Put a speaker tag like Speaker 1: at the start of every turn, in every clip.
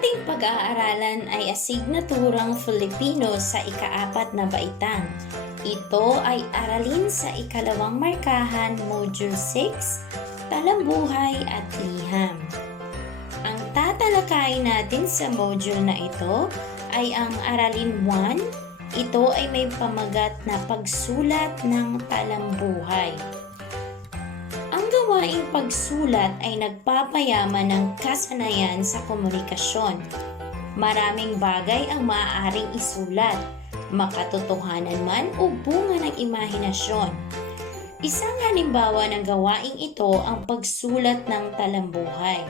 Speaker 1: ating pag-aaralan ay asignaturang Filipino sa ikaapat na baitang. Ito ay aralin sa ikalawang markahan, Module 6, Talambuhay at Liham. Ang tatalakayin natin sa module na ito ay ang aralin 1. Ito ay may pamagat na pagsulat ng talambuhay. Gawaing pagsulat ay nagpapayaman ng kasanayan sa komunikasyon. Maraming bagay ang maaaring isulat, makatotohanan man o bunga ng imahinasyon. Isang halimbawa ng gawaing ito ang pagsulat ng talambuhay.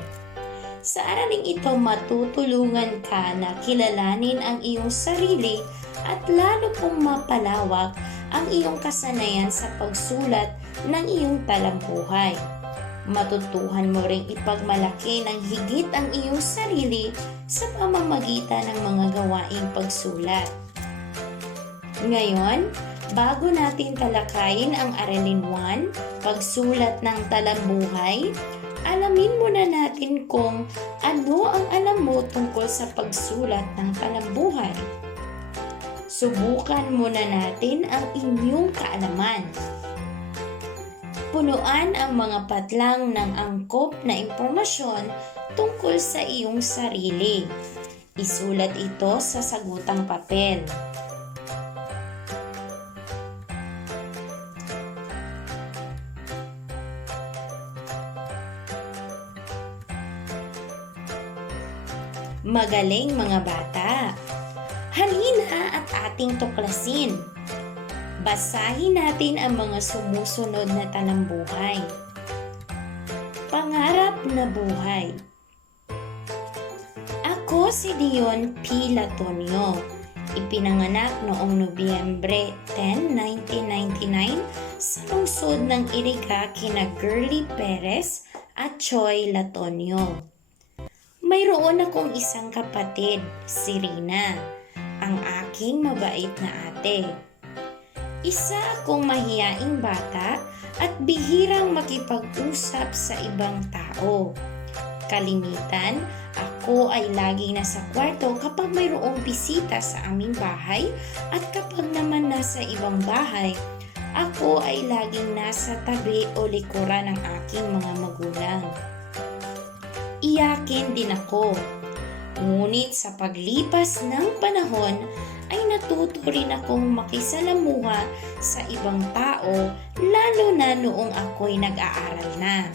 Speaker 1: Sa araling ito matutulungan ka na kilalanin ang iyong sarili at lalo pong mapalawak ang iyong kasanayan sa pagsulat ng iyong talambuhay. Matutuhan mo ring ipagmalaki ng higit ang iyong sarili sa pamamagitan ng mga gawaing pagsulat. Ngayon, bago natin talakayin ang Aralin 1, pagsulat ng talambuhay, alamin muna natin kung ano ang alam mo tungkol sa pagsulat ng talambuhay. Subukan muna natin ang inyong kaalaman. Punuan ang mga patlang ng angkop na impormasyon tungkol sa iyong sarili. Isulat ito sa sagutang papel. Magaling mga bata! Halina at ating tuklasin. Basahin natin ang mga sumusunod na talambuhay. Pangarap na buhay. Ako si Dion P. Latonio. Ipinanganak noong Nobyembre 10, 1999 sa lungsod ng Iriga kina Girly Perez at Choi Latonio. Mayroon akong isang kapatid, si Rina, ang aking mabait na ate. Isa akong mahiyaing bata at bihirang makipag-usap sa ibang tao. Kalimitan, ako ay laging nasa kwarto kapag mayroong bisita sa aming bahay at kapag naman nasa ibang bahay, ako ay laging nasa tabi o likuran ng aking mga magulang. Iyakin din ako. Ngunit sa paglipas ng panahon ay natuto rin akong makisalamuha sa ibang tao lalo na noong ako'y nag-aaral na.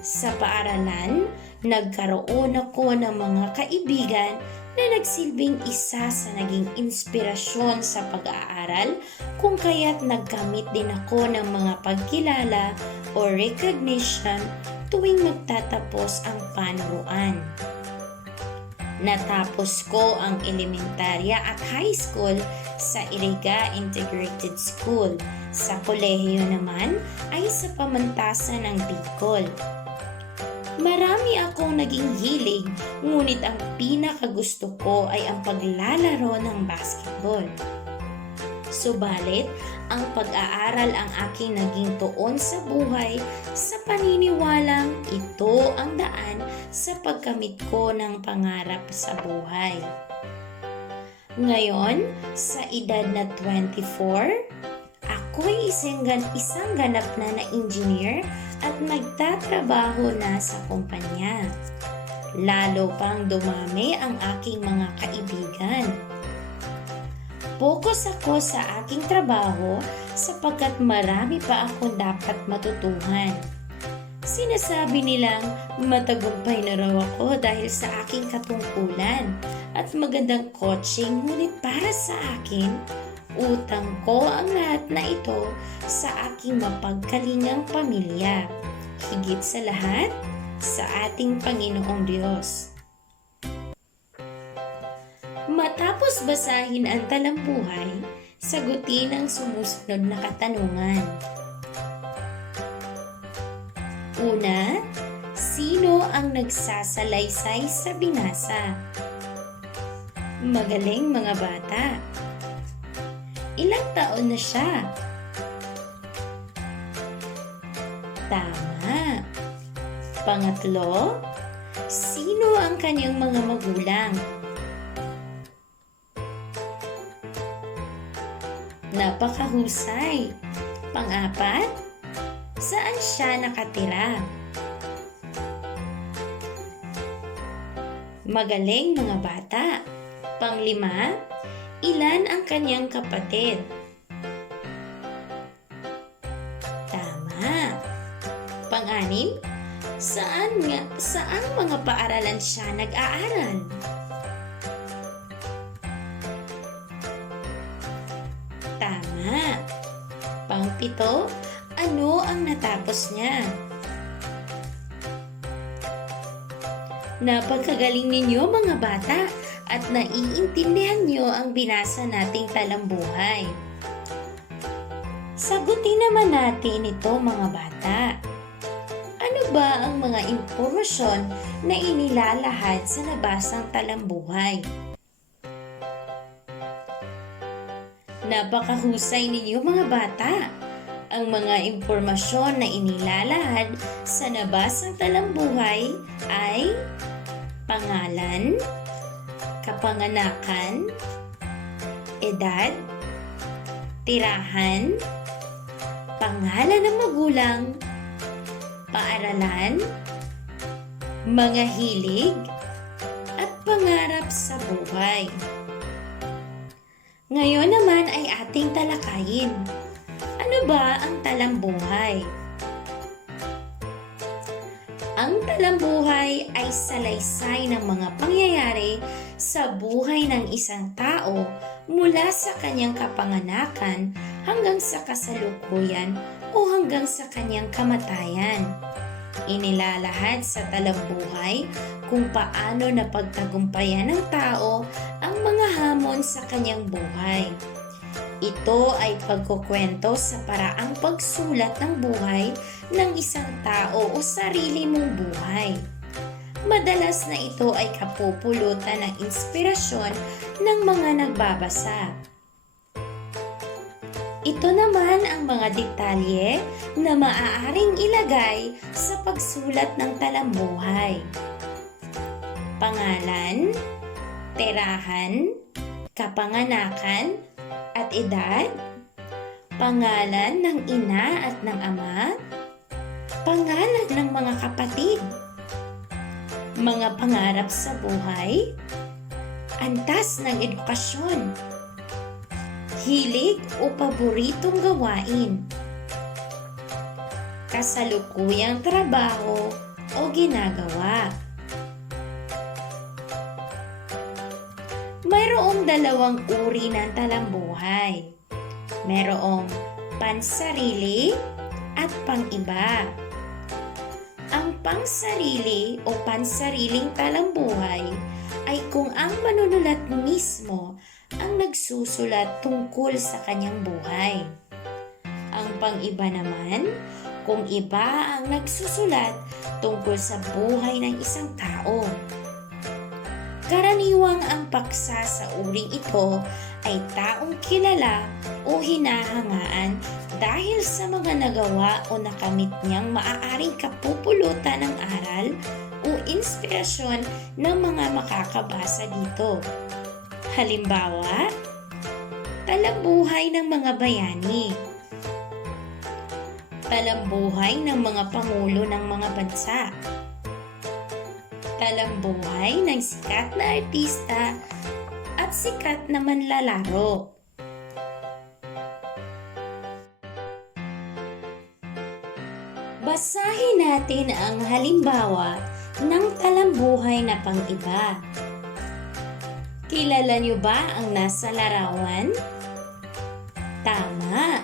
Speaker 1: Sa paaralan, nagkaroon ako ng mga kaibigan na nagsilbing isa sa naging inspirasyon sa pag-aaral kung kaya't nagkamit din ako ng mga pagkilala o recognition tuwing magtatapos ang panuruan. Natapos ko ang elementarya at high school sa Iriga Integrated School. Sa kolehiyo naman ay sa pamantasan ng Bicol. Marami akong naging hilig, ngunit ang pinakagusto ko ay ang paglalaro ng basketball. Subalit, ang pag-aaral ang aking naging tuon sa buhay sa paniniwalang ito ang daan sa pagkamit ko ng pangarap sa buhay. Ngayon, sa edad na 24, ako'y isang, isang ganap na na engineer at nagtatrabaho na sa kumpanya. Lalo pang dumami ang aking mga kaibigan. Focus ako sa aking trabaho sapagkat marami pa akong dapat matutuhan. Sinasabi nilang matagumpay na raw ako dahil sa aking katungkulan at magandang coaching ngunit para sa akin, utang ko ang lahat na ito sa aking mapagkalingang pamilya. Higit sa lahat, sa ating Panginoong Diyos. Matapos basahin ang talambuhay, sagutin ang sumusunod na katanungan. Una, sino ang nagsasalaysay sa binasa? Magaling mga bata. Ilang taon na siya? Tama. Pangatlo, Sino ang kanyang mga magulang? Napakahusay. Pang-apat, saan siya nakatira? Magaling mga bata. Panglima, ilan ang kanyang kapatid? Tama. Pang-anim, saan nga saan mga paaralan siya nag-aaral? Pangpito, ano ang natapos niya? Napagkagaling ninyo mga bata at naiintindihan nyo ang binasa nating talambuhay. Sagutin naman natin ito mga bata. Ano ba ang mga impormasyon na inilalahad sa nabasang talambuhay? Napakahusay ninyo mga bata. Ang mga impormasyon na inilalahad sa nabasang talambuhay ay pangalan, kapanganakan, edad, tirahan, pangalan ng magulang, paaralan, mga hilig, at pangarap sa buhay. Ngayon naman ay ating talakayin. Ba ang talambuhay? Ang talambuhay ay salaysay ng mga pangyayari sa buhay ng isang tao mula sa kanyang kapanganakan hanggang sa kasalukuyan o hanggang sa kanyang kamatayan. Inilalahad sa talambuhay kung paano napagtagumpayan ng tao ang mga hamon sa kanyang buhay. Ito ay pagkukwento sa paraang pagsulat ng buhay ng isang tao o sarili mong buhay. Madalas na ito ay kapupulutan ng inspirasyon ng mga nagbabasa. Ito naman ang mga detalye na maaaring ilagay sa pagsulat ng talambuhay. Pangalan, terahan, kapanganakan, at edad, pangalan ng ina at ng ama, pangalan ng mga kapatid, mga pangarap sa buhay, antas ng edukasyon, hilig o paboritong gawain, kasalukuyang trabaho o ginagawa. Mayroong dalawang uri ng talambuhay. Mayroong pansarili at pangiba. Ang pangsarili o pansariling talambuhay ay kung ang manunulat mismo ang nagsusulat tungkol sa kanyang buhay. Ang pangiba naman, kung iba ang nagsusulat tungkol sa buhay ng isang tao. Karaniwang ang paksa sa uring ito ay taong kilala o hinahangaan dahil sa mga nagawa o nakamit niyang maaaring kapupulutan ng aral o inspirasyon ng mga makakabasa dito. Halimbawa, talambuhay ng mga bayani, talambuhay ng mga pangulo ng mga bansa, talambuhay ng sikat na artista at sikat na manlalaro. Basahin natin ang halimbawa ng talambuhay na pang-iba. Kilala niyo ba ang nasa larawan? Tama!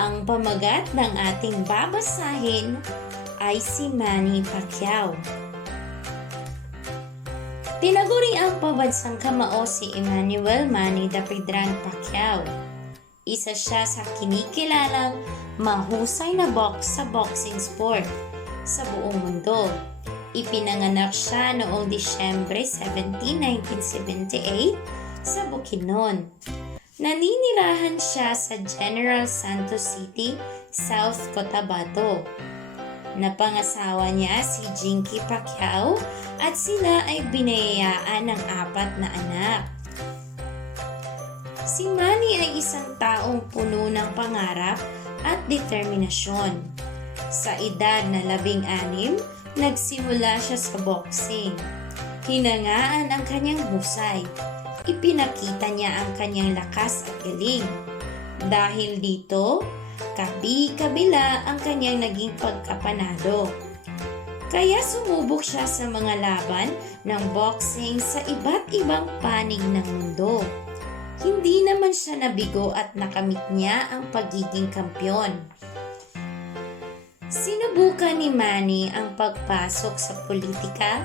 Speaker 1: Ang pamagat ng ating babasahin ay si Manny Pacquiao. Tinaguri ang pabansang kamao si Emmanuel Manny Dapidrang Pacquiao. Isa siya sa kinikilalang mahusay na box sa boxing sport sa buong mundo. Ipinanganak siya noong Disyembre 17, 1978 sa Bukidnon. Naninirahan siya sa General Santos City, South Cotabato. Napangasawa niya si Jinky Pacquiao at sila ay binayayaan ng apat na anak. Si Manny ay isang taong puno ng pangarap at determinasyon. Sa edad na labing anim, nagsimula siya sa boxing. Hinangaan ang kanyang husay. Ipinakita niya ang kanyang lakas at galing. Dahil dito, kabi-kabila ang kanyang naging pagkapanalo. Kaya sumubok siya sa mga laban ng boxing sa iba't ibang panig ng mundo. Hindi naman siya nabigo at nakamit niya ang pagiging kampyon. Sinubukan ni Manny ang pagpasok sa politika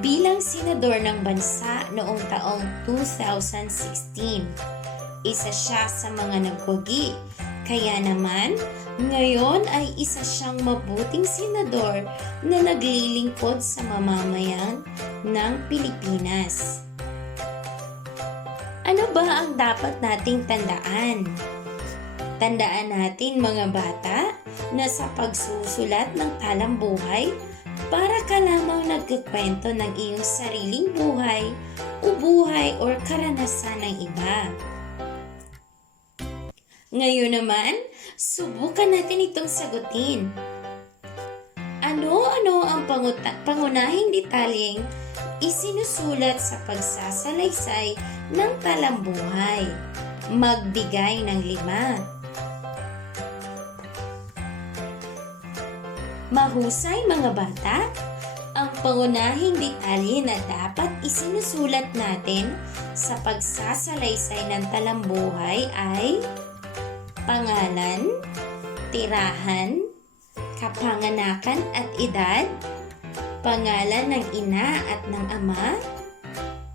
Speaker 1: bilang senador ng bansa noong taong 2016. Isa siya sa mga nagwagi, kaya naman ngayon ay isa siyang mabuting senador na naglilingkod sa mamamayan ng Pilipinas. Ano ba ang dapat nating tandaan? Tandaan natin mga bata na sa pagsusulat ng talambuhay, para ka lamang nagkikwento ng iyong sariling buhay o buhay or karanasan ng iba. Ngayon naman, subukan natin itong sagutin. Ano-ano ang pangunahing detalyeng isinusulat sa pagsasalaysay ng talambuhay? Magbigay ng lima. Mahusay mga bata, ang pangunahing detalye na dapat isinusulat natin sa pagsasalaysay ng talambuhay ay pangalan, tirahan, kapanganakan at edad, pangalan ng ina at ng ama,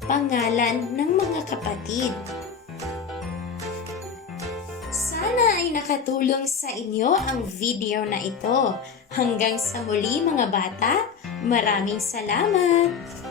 Speaker 1: pangalan ng mga kapatid. Sana ay nakatulong sa inyo ang video na ito. Hanggang sa muli mga bata, maraming salamat!